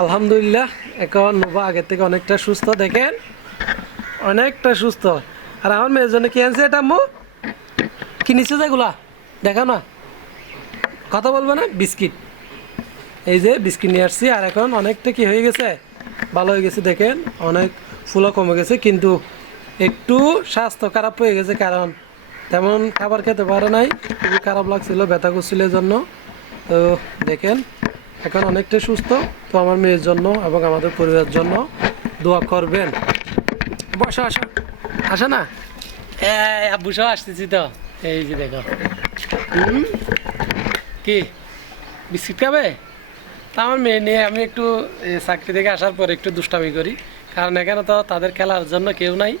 আলহামদুলিল্লাহ এখন নোভা আগের থেকে অনেকটা সুস্থ, দেখেন অনেকটা সুস্থ। আর আমার মেয়ের জন্য কি আনছে এটা আম্মু? কি নিচ্ছে যেগুলা দেখা না, কথা বলবো না, বিস্কিট। এই যে বিস্কিট নিয়ে আসছি, আর এখন অনেকটা কি হয়ে গেছে, ভালো হয়ে গেছে। দেখেন অনেক ফুলও কমে গেছে, কিন্তু একটু স্বাস্থ্য খারাপ হয়ে গেছে, কারণ তেমন খাবার খেতে পারে নাই, খুবই খারাপ লাগছিল ব্যথা করছিল এই জন্য। তো দেখেন এখন অনেকটা সুস্থ। তো আমার মেয়ের জন্য এবং আমাদের পরিবারের জন্য দোয়া করবেন। বসো আসো, আসো না, আব্বু সহ আসতেছি তো। এই যে দেখো, কি বিস্কিট খাবে? তা আমার মেয়ে নিয়ে আমি একটু চাকরি থেকে আসার পর একটু দুষ্টামি করি, কারণ এখানে তো তাদের খেলার জন্য কেউ নাই।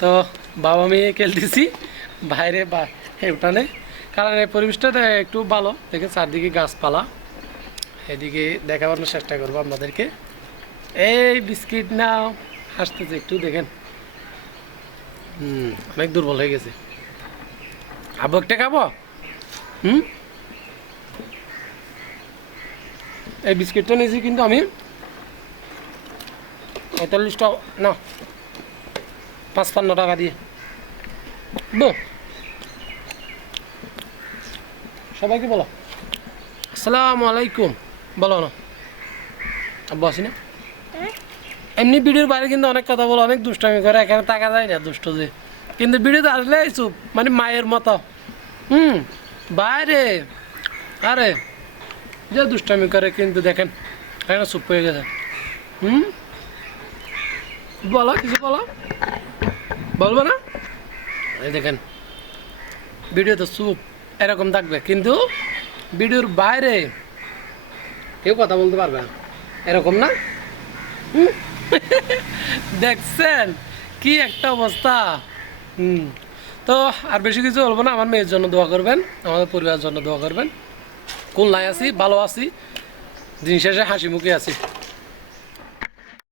তো বাবা মেয়ে খেলতেছি বাইরে বা উঠানে, কারণ এই পরিবেশটা একটু ভালো দেখে, চারদিকে গাছপালা, এদিকে দেখাবার চেষ্টা করবো আপনাদেরকে। এই বিস্কিট নাও, হাসতেছে একটু দেখেন। অনেক দুর্বল হয়ে গেছে। আব্বু একটা খাবো? এই বিস্কিটটা নিয়েছি কিন্তু আমি 45টা না 55 টাকা দিয়ে। সবাইকে বলো আসসালামু আলাইকুম, বলো না আব্বু আসি না। এমনি ভিডিওর বাইরে কিন্তু অনেক কথা বলো, অনেক দুষ্টামি করে, এখানে টাকা যায় না দুষ্ট যে, কিন্তু ভিডিওতে আসলে চুপ, মানে মায়ের মতো। বাইরে আরে যে দুষ্টামি করে, কিন্তু দেখেন এখানে চুপ হয়ে গেছে। বলো কিছু বলো, বলবো না? এই দেখেন ভিডিও তো চুপ এরকম থাকবে, কিন্তু ভিডিওর বাইরে কেউ কথা বলতে পারবে না, এরকম না? দেখছেন কি একটা অবস্থা। তো আর বেশি কিছু বলবো না, আমার মেয়ের জন্য দোয়া করবেন, আমাদের পরিবারের জন্য দোয়া করবেন। খুলনায় আছি, ভালো আছি, দিন শেষে হাসি মুখে আছি।